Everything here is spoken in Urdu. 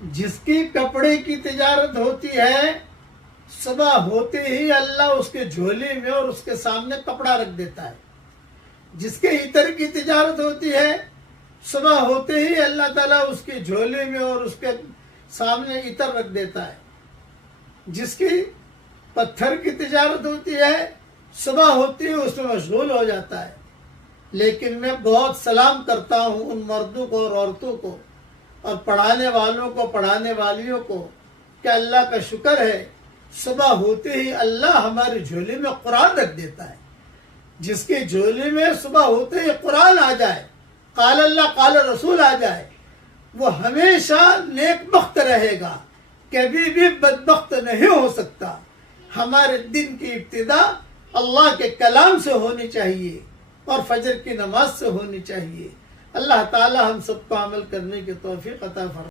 جس کی کپڑے کی تجارت ہوتی ہے صبح ہوتے ہی اللہ اس کے جھولی میں اور اس کے سامنے کپڑا رکھ دیتا ہے. جس کے عطر کی تجارت ہوتی ہے صبح ہوتے ہی اللہ تعالیٰ اس کی جھولی میں اور اس کے سامنے عطر رکھ دیتا ہے. جس کی پتھر کی تجارت ہوتی ہے صبح ہوتی ہے اس میں مشغول ہو جاتا ہے. لیکن میں بہت سلام کرتا ہوں ان مردوں کو اور عورتوں کو اور پڑھانے والوں کو پڑھانے والیوں کو کہ اللہ کا شکر ہے صبح ہوتے ہی اللہ ہماری جھولی میں قرآن رکھ دیتا ہے. جس کی جھولی میں صبح ہوتے ہی قرآن آ جائے، قال اللہ قال رسول آ جائے، وہ ہمیشہ نیک بخت رہے گا، کبھی بھی بدبخت نہیں ہو سکتا. ہمارے دن کی ابتدا اللہ کے کلام سے ہونی چاہیے اور فجر کی نماز سے ہونی چاہیے. اللہ تعالی ہم سب کو عمل کرنے کی توفیق عطا فرمائے.